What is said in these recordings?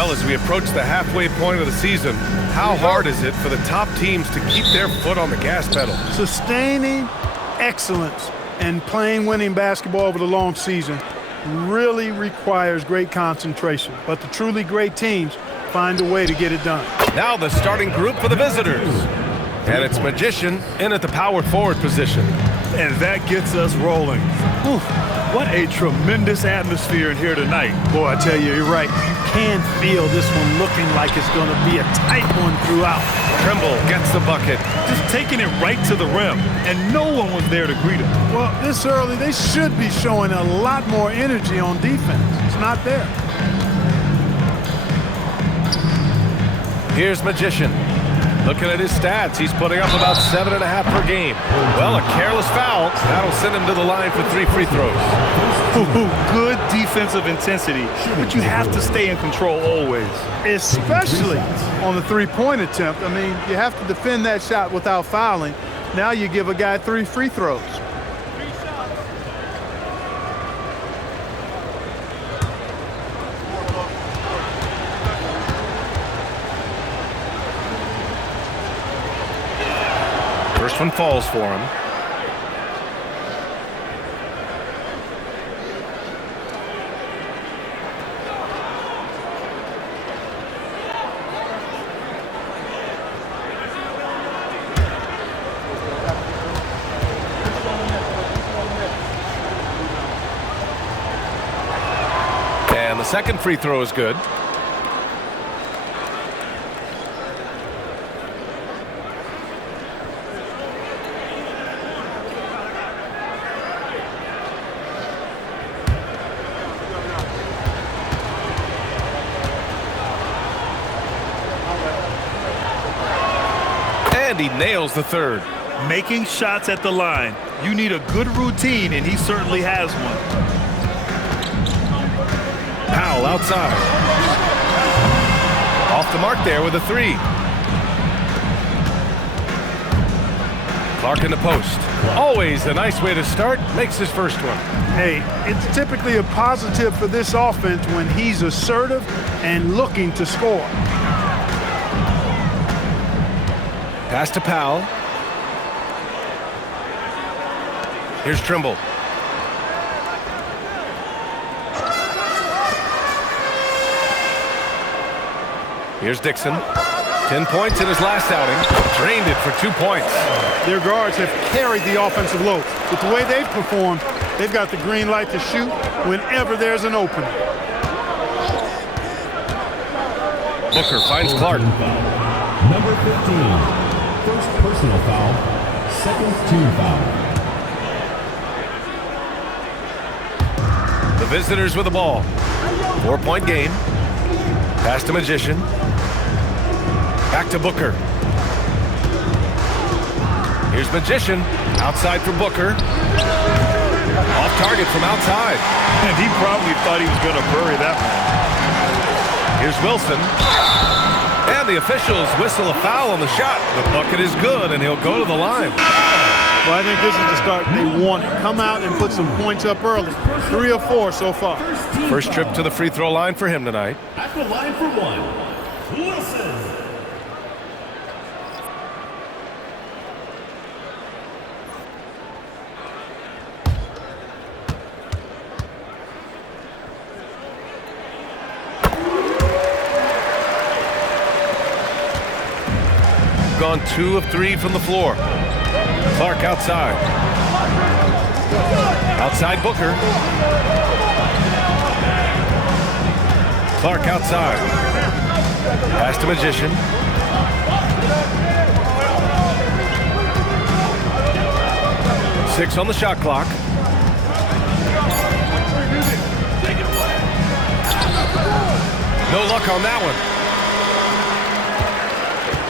Well, as we approach the halfway point of the season, how hard is it for the top teams to keep their foot on the gas pedal? Sustaining excellence and playing winning basketball over the long season really requires great concentration. But the truly great teams find a way to get it done. Now the starting group for the visitors. And it's Magician in at the power forward position. And that gets us rolling. Whew, what a tremendous atmosphere in here tonight. Boy, I tell you, you're right. You can feel this one looking like it's going to be a tight one throughout. Trimble gets the bucket. Just taking it right to the rim, and no one was there to greet him. Well, this early, they should be showing a lot more energy on defense. It's not there. Here's Magician. Looking at his stats, he's putting up about 7.5 per game. Well, a careless foul. That'll send him to the line for 3 free throws. Good defensive intensity, but you have to stay in control always. Especially on the three-point attempt. I mean, you have to defend that shot without fouling. Now you give a guy 3 free throws. First one falls for him. And the second free throw is good. And he nails the third. Making shots at the line. You need a good routine, and he certainly has one. Powell outside. Off the mark there with a 3. Clark in the post. Always a nice way to start. Makes his first one. Hey, it's typically a positive for this offense when he's assertive and looking to score. Pass to Powell. Here's Trimble. Here's Dixon. 10 points in his last outing. Drained it for 2 points. Their guards have carried the offensive load. With the way they've performed, they've got the green light to shoot whenever there's an opening. Booker finds Clark. Number 15. First personal foul, second team foul. The visitors with the ball. 4-point game. Pass to Magician. Back to Booker. Here's Magician. Outside for Booker. Off target from outside. And he probably thought he was going to bury that one. Here's Wilson. And the officials whistle a foul on the shot. The bucket is good, and he'll go to the line. Well, I think this is the start they want. Come out and put some points up early. 3 or 4 so far. First trip to the free throw line for him tonight. At the line for 1, Wilson. Gone 2 of 3 from the floor. Clark outside. Outside Booker. Clark outside. Pass to Magician. Six on the shot clock. No luck on that one.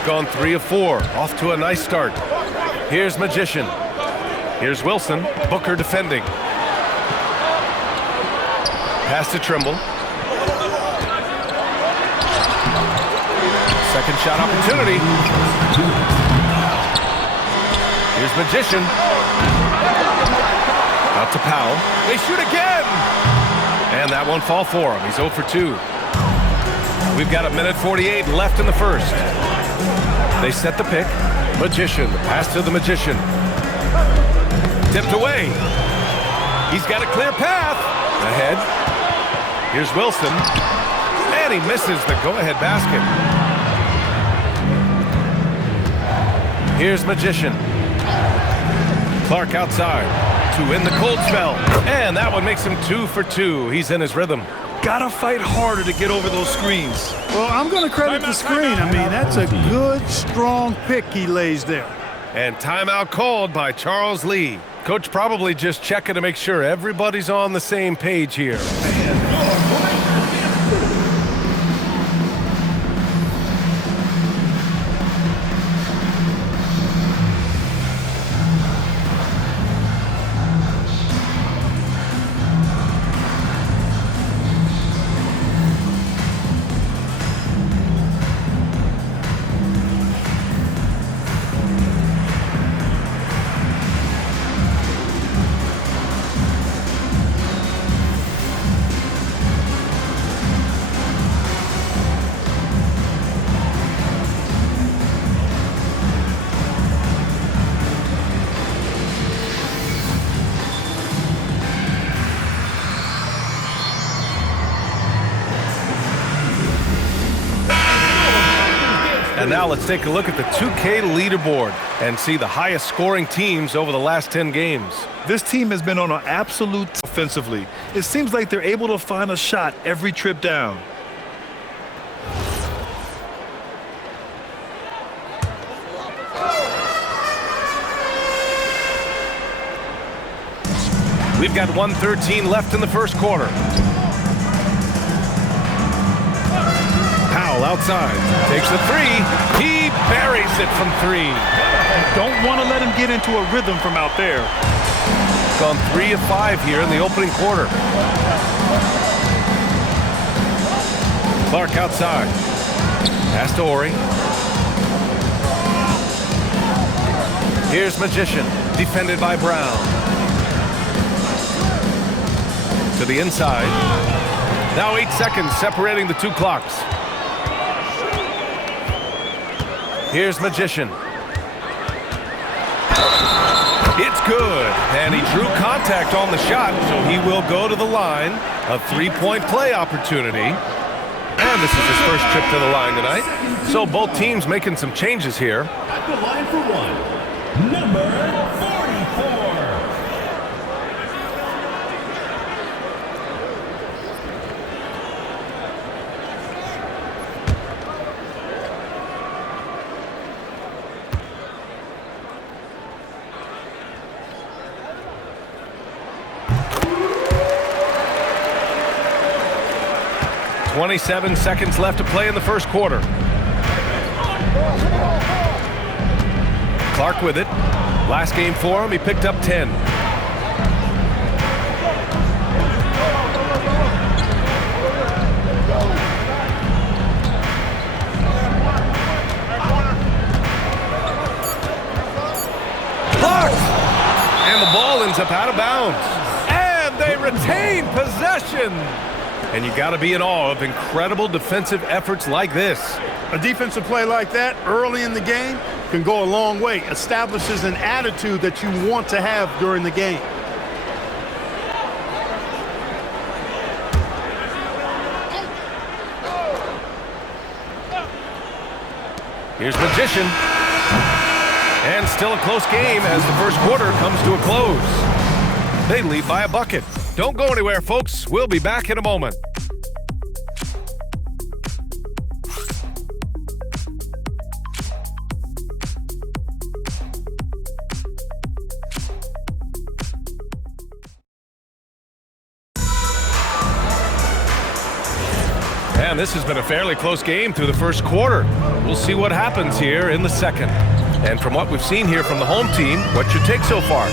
Gone 3 of 4. Off to a nice start. Here's Magician. Here's Wilson. Booker defending. Pass to Trimble. Second shot opportunity. Here's Magician. Out to Powell. They shoot again! And that won't fall for him. He's 0 for 2. We've got 1:48 left in the first. They set the pick. Magician, the pass to the Magician. Tipped away. He's got a clear path. Ahead. Here's Wilson. And he misses the go-ahead basket. Here's Magician. Clark outside to win the cold spell. And that one makes him 2 for 2. He's in his rhythm. Gotta fight harder to get over those screens. Well, I'm going to credit the screen. I mean, that's a good, strong pick he lays there. And timeout called by Charles Lee. Coach probably just checking to make sure everybody's on the same page here. And now let's take a look at the 2K leaderboard and see the highest scoring teams over the last 10 games. This team has been on an absolute offensively. It seems like they're able to find a shot every trip down. We've got 1:13 left in the first quarter. Powell outside, takes a three. He buries it from 3. Don't want to let him get into a rhythm from out there. Gone 3 of 5 here in the opening quarter. Clark outside. Pass to Ori. Here's Magician, defended by Brown. To the inside. Now 8 seconds separating the two clocks. Here's Magician. It's good. And he drew contact on the shot, so he will go to the line. A 3-point play opportunity. And this is his first trip to the line tonight. So both teams making some changes here. At the line for one, number 44. .27 seconds left to play in the first quarter. Clark with it. Last game for him, he picked up 10. Clark! And the ball ends up out of bounds. And they retain possession. And you got to be in awe of incredible defensive efforts like this. A defensive play like that early in the game can go a long way. Establishes an attitude that you want to have during the game. Here's Magician. And still a close game as the first quarter comes to a close. They lead by a bucket. Don't go anywhere, folks. We'll be back in a moment. And this has been a fairly close game through the first quarter. We'll see what happens here in the second. And from what we've seen here from the home team, what's your take so far?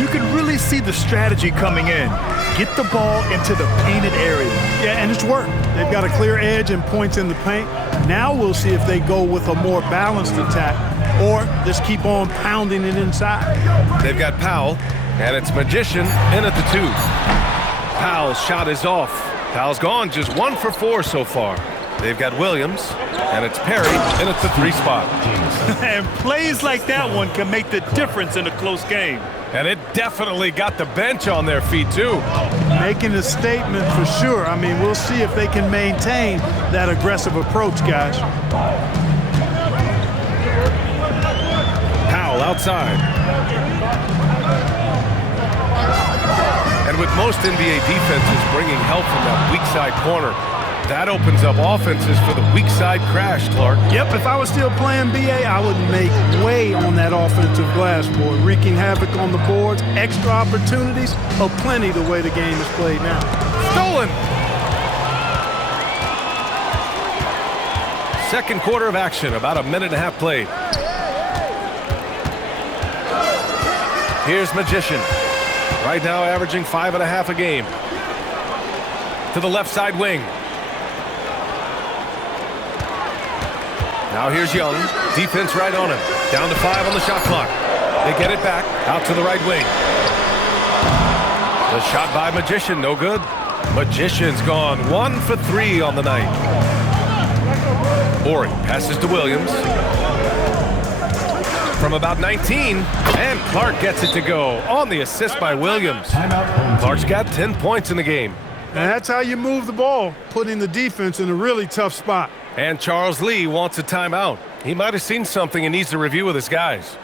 You can really see the strategy coming in. Get the ball into the painted area. Yeah, and it's worked. They've got a clear edge and points in the paint. Now we'll see if they go with a more balanced attack or just keep on pounding it inside. They've got Powell, and it's Magician in at the 2. Powell's shot is off. Powell's gone just 1 for 4 so far. They've got Williams, and it's Perry in at the 3 spot. And plays like that one can make the difference in a close game. And it definitely got the bench on their feet, too. Making a statement for sure. I mean, we'll see if they can maintain that aggressive approach, guys. Powell outside. And with most NBA defenses bringing help from that weak side corner, that opens up offenses for the weak side crash, Clark. Yep, if I was still playing BA, I would make way on that offensive glass board, wreaking havoc on the boards. Extra opportunities are plenty the way the game is played now. Stolen! Second quarter of action, about a minute and a half played. Here's Magician. Right now averaging 5.5 a game. To the left side wing. Now here's Young. Defense right on him. Down to 5 on the shot clock. They get it back. Out to the right wing. The shot by Magician, no good. Magician's gone 1 for 3 on the night. Horry passes to Williams. From about 19, and Clark gets it to go on the assist by Williams. Clark's got 10 points in the game. And that's how you move the ball, putting the defense in a really tough spot. And Charles Lee wants a timeout. He might have seen something and needs to review with his guys.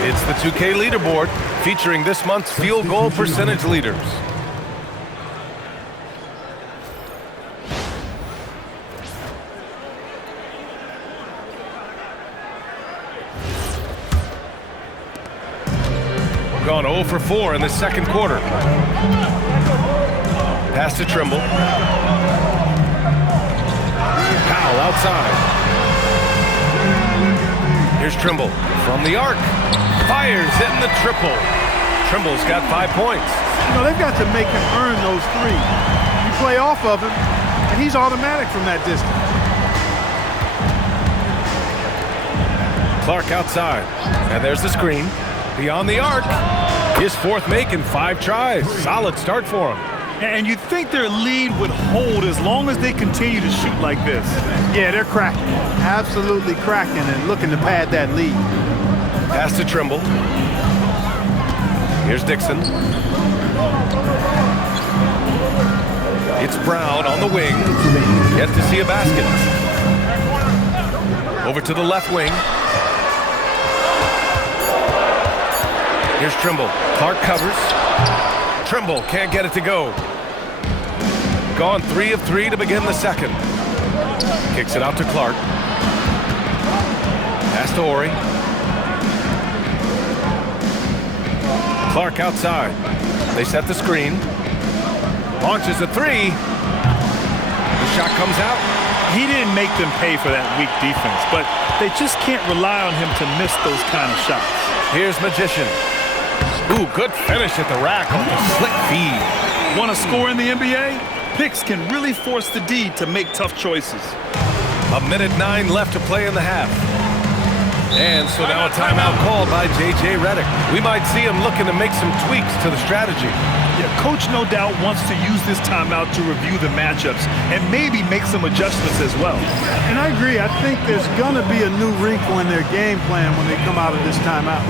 It's the 2K leaderboard featuring this month's field goal percentage leaders. Gone 0 for 4 in the second quarter. Pass to Trimble. Powell outside. Here's Trimble from the arc. Fires, hitting the triple. Trimble's got 5 points. You know, they've got to make him earn those threes. You play off of him, and he's automatic from that distance. Clark outside. And there's the screen. Beyond the arc. His 4th make in 5 tries. Solid start for him. And you'd think their lead would hold as long as they continue to shoot like this. Yeah, they're cracking. Absolutely cracking and looking to pad that lead. Pass to Trimble. Here's Dixon. It's Brown on the wing. Yet to see a basket. Over to the left wing. Here's Trimble. Clark covers. Trimble can't get it to go. Gone 3 of 3 to begin the second. Kicks it out to Clark. Pass to Horry. Clark outside. They set the screen. Launches a 3. The shot comes out. He didn't make them pay for that weak defense, but they just can't rely on him to miss those kind of shots. Here's Magician. Ooh, good finish at the rack on the slick feed. Want to score in the NBA? Picks can really force the D to make tough choices. 1:09 left to play in the half. And so now a timeout called by J.J. Redick. We might see him looking to make some tweaks to the strategy. Yeah, coach no doubt wants to use this timeout to review the matchups and maybe make some adjustments as well. And I agree. I think there's going to be a new wrinkle in their game plan when they come out of this timeout.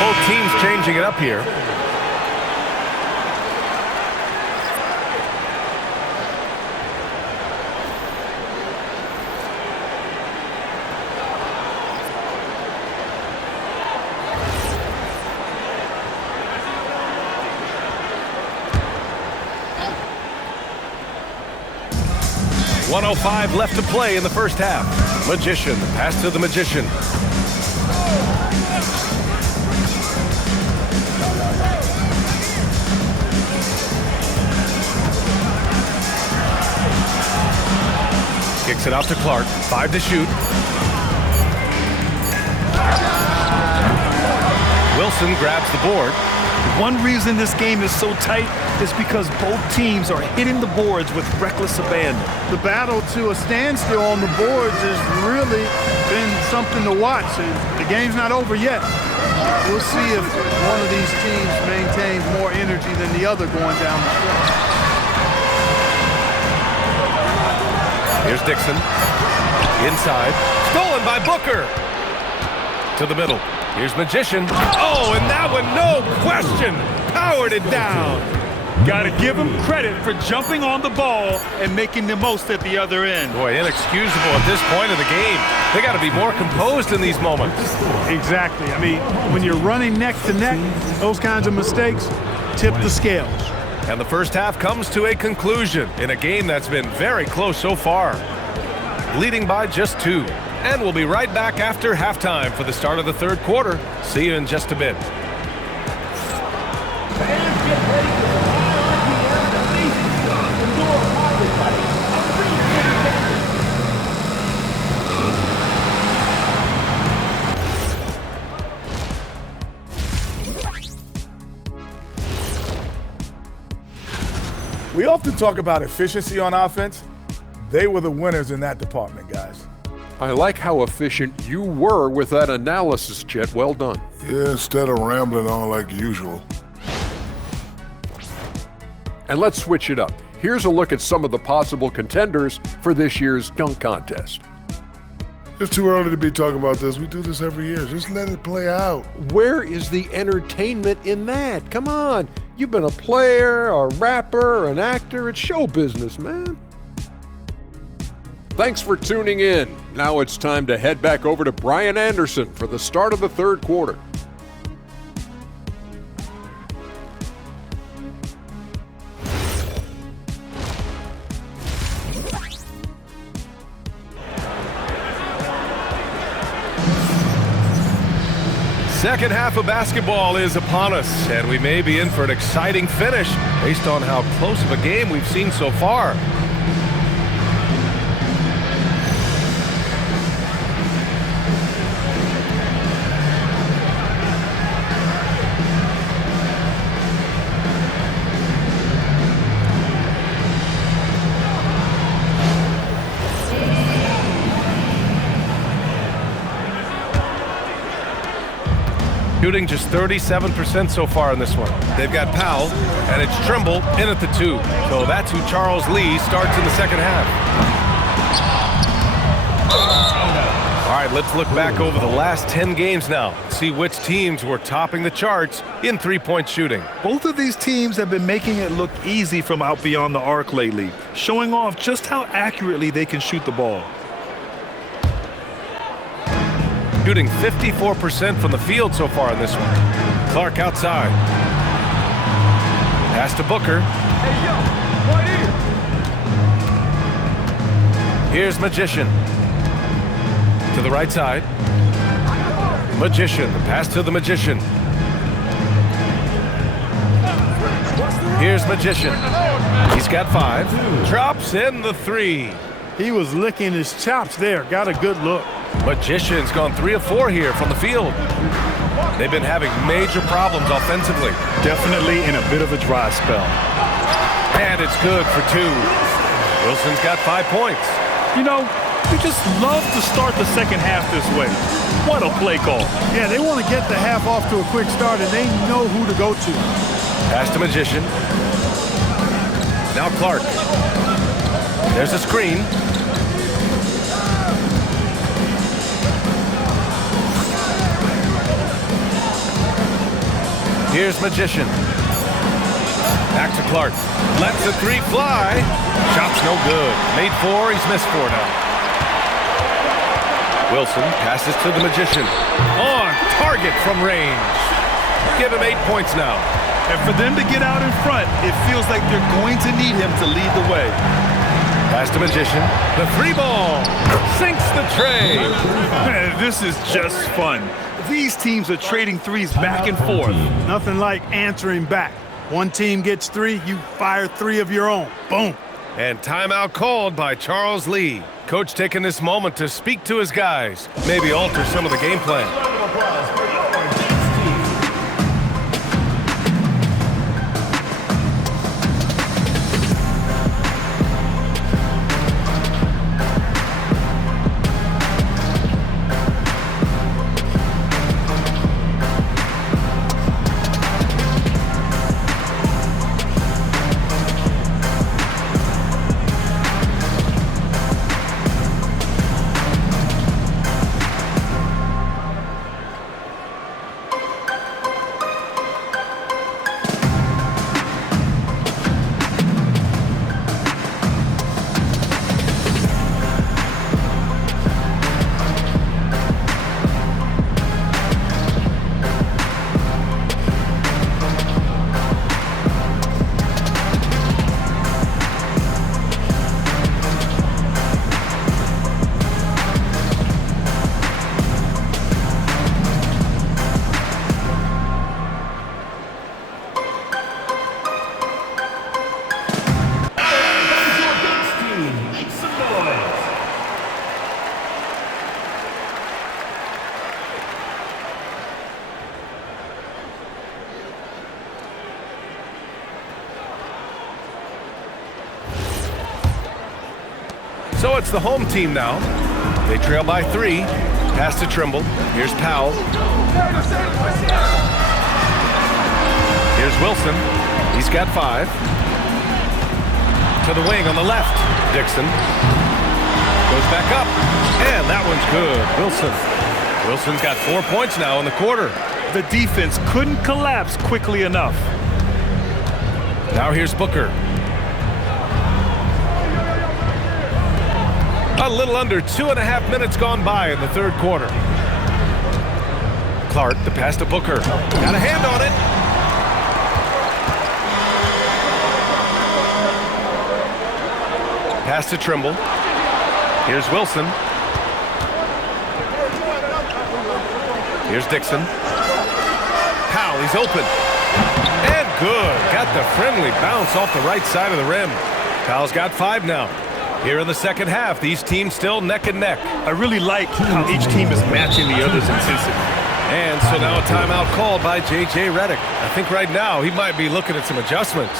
Both teams changing it up here. .105 left to play in the first half. Magician, pass to the Magician. Kicks it out to Clark. 5 to shoot. Wilson grabs the board. One reason this game is so tight is because both teams are hitting the boards with reckless abandon. The battle to a standstill on the boards has really been something to watch, and the game's not over yet. We'll see if one of these teams maintains more energy than the other going down the stretch. Here's Dixon. Inside. Stolen by Booker. To the middle. Here's Magician. Oh, and that one, no question, powered it down. Got to give him credit for jumping on the ball and making the most at the other end. Boy, inexcusable at this point of the game. They got to be more composed in these moments. Exactly. I mean, when you're running neck to neck, those kinds of mistakes tip the scales. And the first half comes to a conclusion in a game that's been very close so far. Leading by just 2. And we'll be right back after halftime for the start of the third quarter. See you in just a bit. We often talk about efficiency on offense. They were the winners in that department, guys. I like how efficient you were with that analysis, Chet. Well done. Yeah, instead of rambling on like usual. And let's switch it up. Here's a look at some of the possible contenders for this year's dunk contest. It's too early to be talking about this. We do this every year. Just let it play out. Where is the entertainment in that? Come on. You've been a player, a rapper, an actor. It's show business, man. Thanks for tuning in. Now it's time to head back over to Brian Anderson for the start of the third quarter. Second half of basketball is upon us, and we may be in for an exciting finish based on how close of a game we've seen so far. Shooting just 37% so far in this one. They've got Powell, and it's Trimble in at the 2. So that's who Charles Lee starts in the second half. right, let's look back over the last 10 games now. See which teams were topping the charts in three-point shooting. Both of these teams have been making it look easy from out beyond the arc lately, showing off just how accurately they can shoot the ball. Shooting 54% from the field so far in this one. Clark outside. Pass to Booker. Here's Magician. To the right side. Magician, the pass to the Magician. Here's Magician. He's got 5. Drops in the 3. He was licking his chops there. Got a good look. Magician's gone 3 of 4 here from the field. They've been having major problems offensively. Definitely in a bit of a dry spell. And it's good for 2. Wilson's got 5 points. You know, we just love to start the second half this way. What a play call. Yeah, they want to get the half off to a quick start, and they know who to go to. Pass to Magician. Now Clark. There's a screen. Here's Magician. Back to Clark. Lets the 3 fly. Shot's no good. Made 4, he's missed 4 now. Wilson passes to the Magician. On target from range. Give him 8 points now. And for them to get out in front, it feels like they're going to need him to lead the way. Pass to Magician. The 3 ball. Sinks the tray. Man, this is just fun. These teams are trading threes back and forth. Nothing like answering back. One team gets 3, you fire 3 of your own. Boom. And timeout called by Charles Lee. Coach taking this moment to speak to his guys. Maybe alter some of the game plan. So it's the home team now. They trail by 3. Pass to Trimble. Here's Powell. Here's Wilson. He's got 5. To the wing on the left. Dixon. Goes back up. And that one's good. Wilson's got 4 points now in the quarter. The defense couldn't collapse quickly enough. Now here's Booker. A little under 2.5 minutes gone by in the third quarter. Clark, the pass to Booker. Got a hand on it. Pass to Trimble. Here's Wilson. Here's Dixon. Powell, he's open. And good. Got the friendly bounce off the right side of the rim. Powell's got 5 now. Here in the second half, these teams still neck and neck. I really like how each team is matching the other's intensity. And so now a timeout called by J.J. Redick. I think right now he might be looking at some adjustments.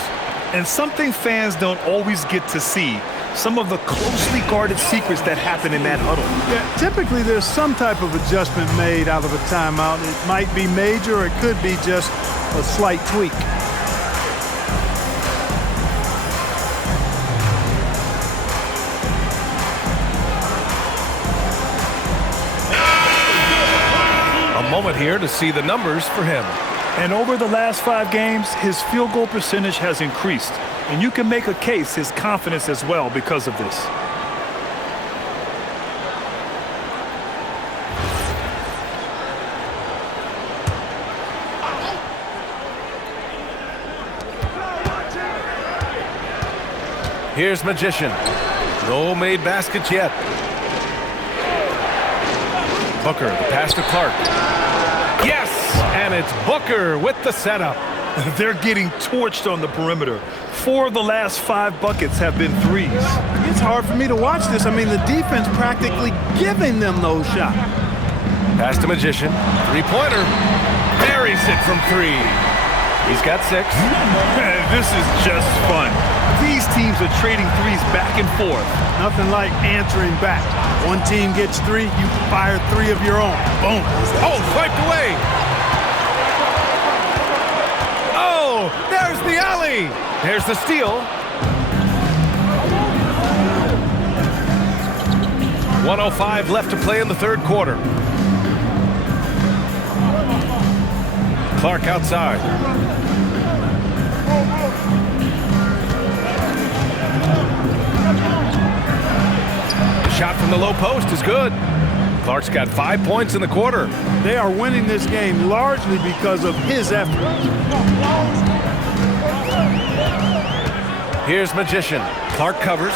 And something fans don't always get to see, some of the closely guarded secrets that happen in that huddle. Yeah, typically there's some type of adjustment made out of a timeout. It might be major or it could be just a slight tweak. moment here to see the numbers for him. And over the last 5 games, his field goal percentage has increased. And you can make a case his confidence as well because of this. Here's Magician. No made baskets yet. Booker, the pass to Clark. Yes! And it's Booker with the setup. They're getting torched on the perimeter. 4 of the last 5 buckets have been threes. It's hard for me to watch this. I mean, the defense practically giving them those shots. Pass to Magician. Three-pointer. Buries it from 3. He's got 6. This is just fun. These teams are trading threes back and forth. Nothing like answering back. One team gets 3, you fire 3 of your own. Boom. Oh, swiped away. Oh, there's the alley. There's the steal. 1:05 left to play in the third quarter. Clark outside. The shot from the low post is good. Clark's got 5 points in the quarter. They are winning this game largely because of his effort. Here's Magician. Clark covers.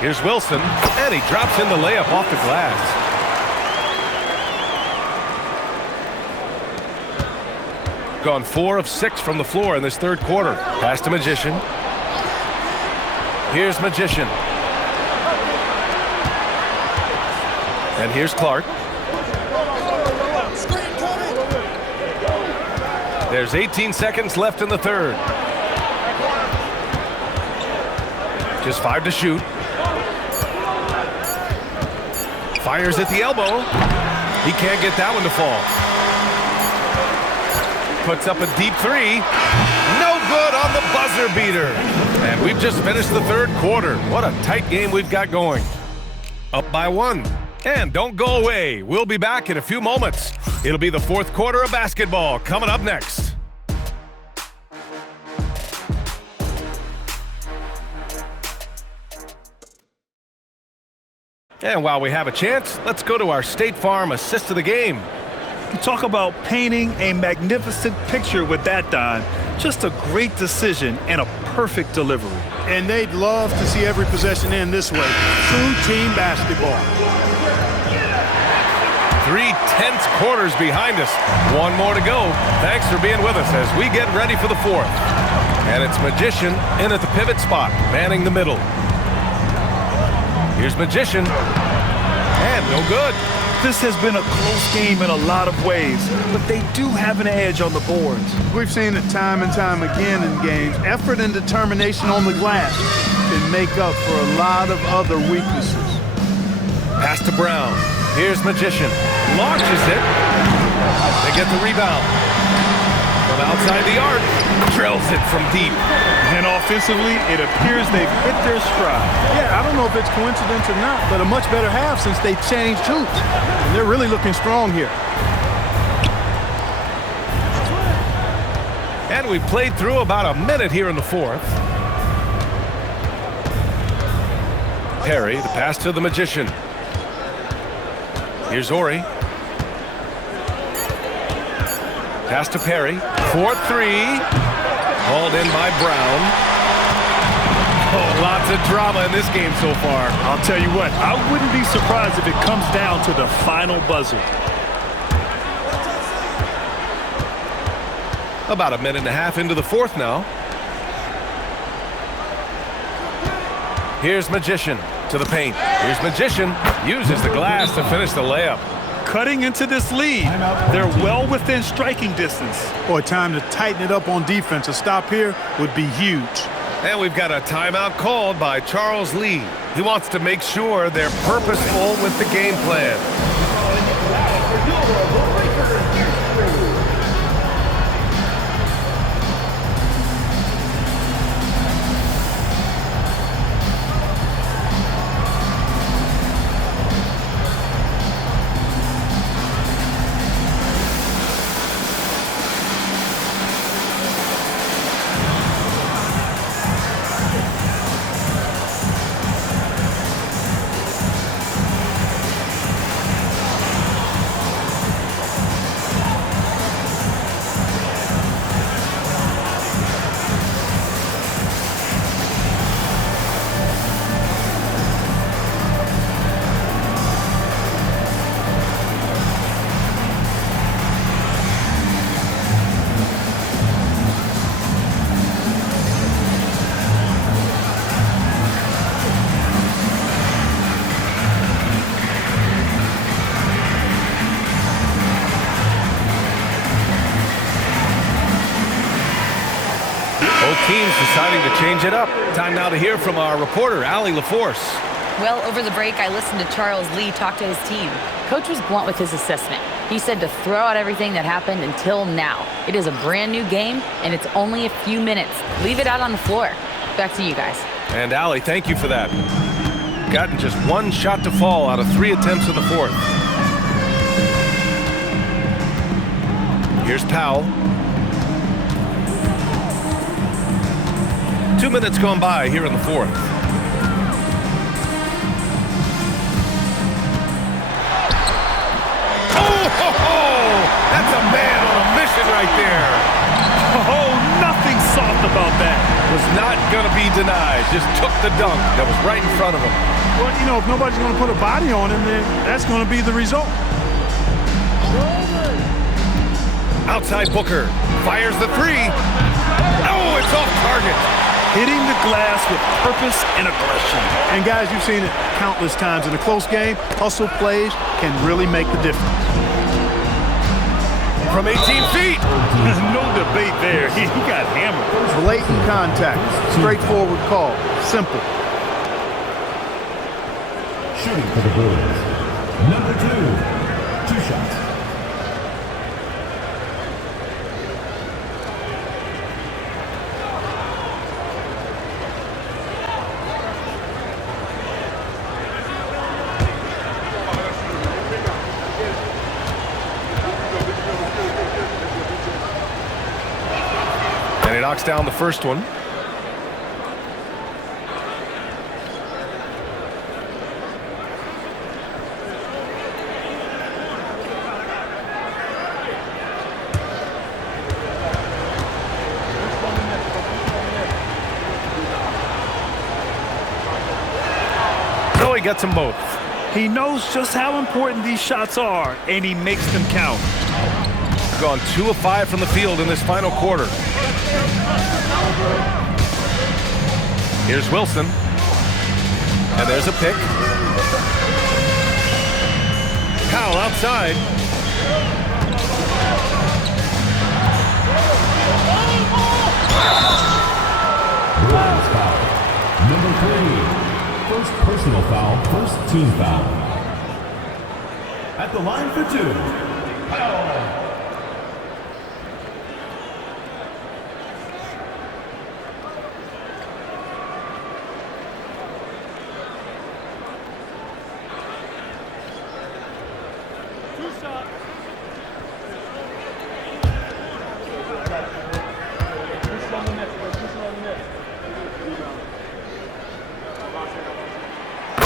Here's Wilson. And he drops in the layup off the glass. Gone 4 of 6 from the floor in this third quarter. Pass to Magician. Here's Magician. And here's Clark. There's 18 seconds left in the third. Just 5 to shoot. Fires at the elbow. He can't get that one to fall. Puts up a deep 3. No good on the buzzer beater. And we've just finished the third quarter. What a tight game we've got going. Up by 1. And don't go away. We'll be back in a few moments. It'll be the fourth quarter of basketball coming up next. And while we have a chance, let's go to our State Farm assist of the game. You talk about painting a magnificent picture with that, Don. Just a great decision and a perfect delivery. And they'd love to see every possession end this way. True team basketball. 3 tense quarters behind us. 1 more to go. Thanks for being with us as we get ready for the fourth. And it's Magician in at the pivot spot, manning the middle. Here's Magician. And no good. This has been a close game in a lot of ways, but they do have an edge on the boards. We've seen it time and time again in games. Effort and determination on the glass can make up for a lot of other weaknesses. Pass to Brown. Here's Magician. Launches it. They get the rebound. From outside the arc. Drills it from deep. And offensively, it appears they've hit their stride. Yeah, I don't know if it's coincidence or not, but a much better half since they changed hoops. And they're really looking strong here. And we played through about a minute here in the fourth. Perry, the pass to the Magician. Here's Ori. Pass to Perry. 4-3. Hauled in by Brown. Oh, lots of drama in this game so far. I'll tell you what, I wouldn't be surprised if it comes down to the final buzzer. About a minute and a half into the fourth now. Here's Magician to the paint. Here's Magician. Uses the glass to finish the layup. Cutting into this lead. They're well within striking distance. Boy, time to tighten it up on defense. A stop here would be huge. And we've got a timeout called by Charles Lee. He wants to make sure they're purposeful with the game plan. teams deciding to change it up. Time now to hear from our reporter, Allie LaForce. Well, over the break, I listened to Charles Lee talk to his team. Coach was blunt with his assessment. He said to throw out everything that happened until now. It is a brand new game, and it's only a few minutes. Leave it out on the floor. Back to you guys. And Allie, thank you for that. Gotten just one shot to fall out of 3 attempts in the fourth. Here's Powell. 2 minutes gone by here in the fourth. That's a man on a mission right there. Oh, nothing soft about that. Was not going to be denied. Just took the dunk that was right in front of him. Well, you know, if nobody's going to put a body on him, then that's going to be the result. Outside Booker. Fires the three. Oh, it's off target. Hitting the glass with purpose and aggression. And guys, you've seen it countless times in a close game. Hustle plays can really make the difference. From 18 feet. No debate there. He got hammered. Blatant contact. Straightforward call. Simple. Shooting for the Bruins. Number 2. 2 shots. And he knocks down the first one. So he gets them both. He knows just how important these shots are, and he makes them count. Gone 2 of 5 from the field in this final quarter. Here's Wilson. And there's a pick. Powell outside. Bruins foul. Number 3. First personal foul, first team foul. At the line for 2. Powell.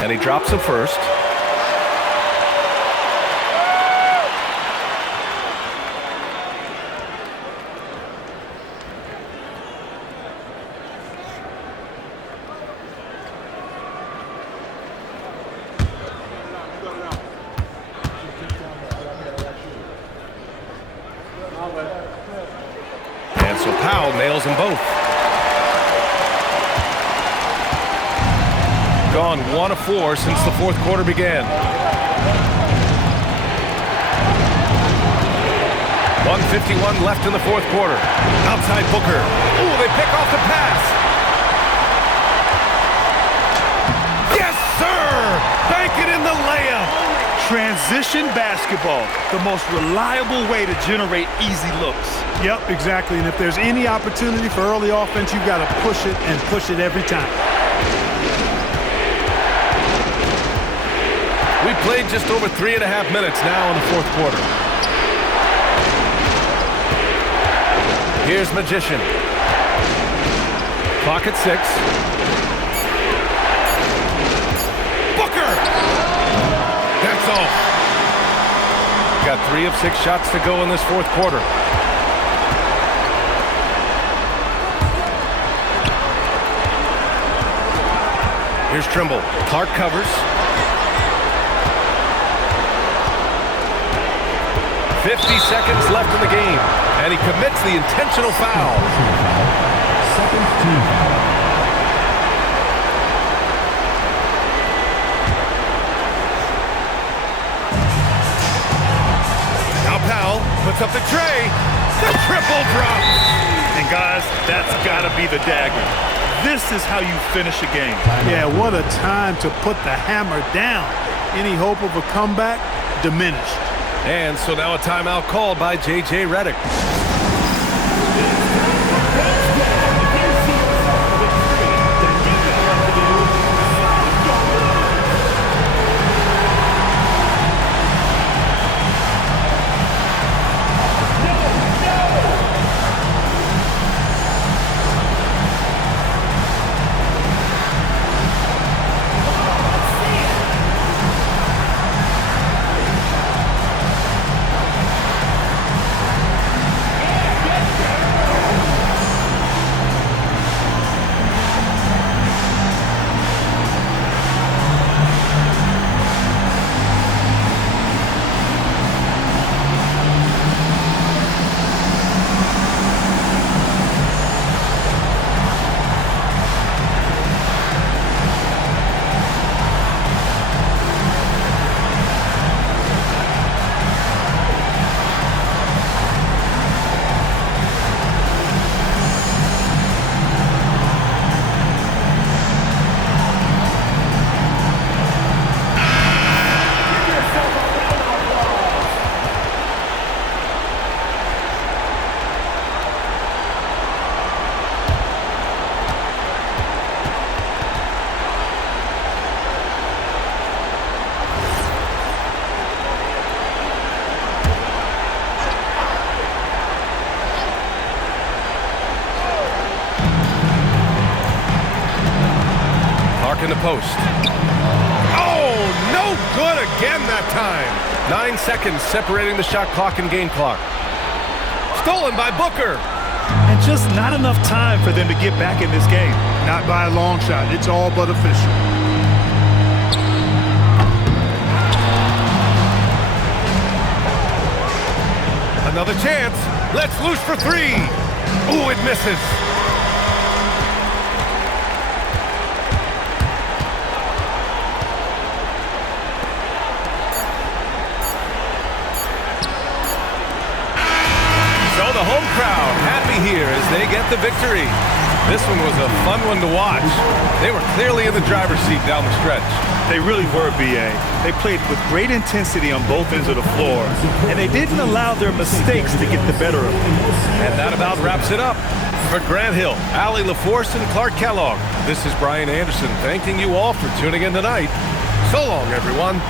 And he drops him first. And so Powell nails them both. Gone 1 of 4 since the fourth quarter began. 1:51 left in the fourth quarter. Outside Booker. Ooh, they pick off the pass. Yes, sir! Bank it in the layup. Transition basketball, the most reliable way to generate easy looks. Yep, exactly. And if there's any opportunity for early offense, you've got to push it and push it every time. We played just over 3.5 minutes now in the fourth quarter. Here's Magician. Clock at 6. Booker! That's all. Got 3 of 6 shots to go in this fourth quarter. Here's Trimble. Clark covers. 50 seconds left in the game, and he commits the intentional foul. Second team foul. Now Powell puts up the tray. The triple drop. And guys, that's got to be the dagger. This is how you finish a game. Yeah, what a time to put the hammer down. Any hope of a comeback diminished. And so now a timeout called by J.J. Redick. In the post. Oh, no good again that time. 9 seconds separating the shot clock and game clock. Stolen by Booker. And just not enough time for them to get back in this game. Not by a long shot. It's all but official. Another chance. Let's loose for three. Ooh, it misses. The home crowd happy here as they get the victory. This one was a fun one to watch. They were clearly in the driver's seat down the stretch. They really were, B.A. They played with great intensity on both ends of the floor, and they didn't allow their mistakes to get the better of them. And that about wraps it up. For Grant Hill, Allie LaForce, and Clark Kellogg, this is Brian Anderson thanking you all for tuning in tonight. So long, everyone.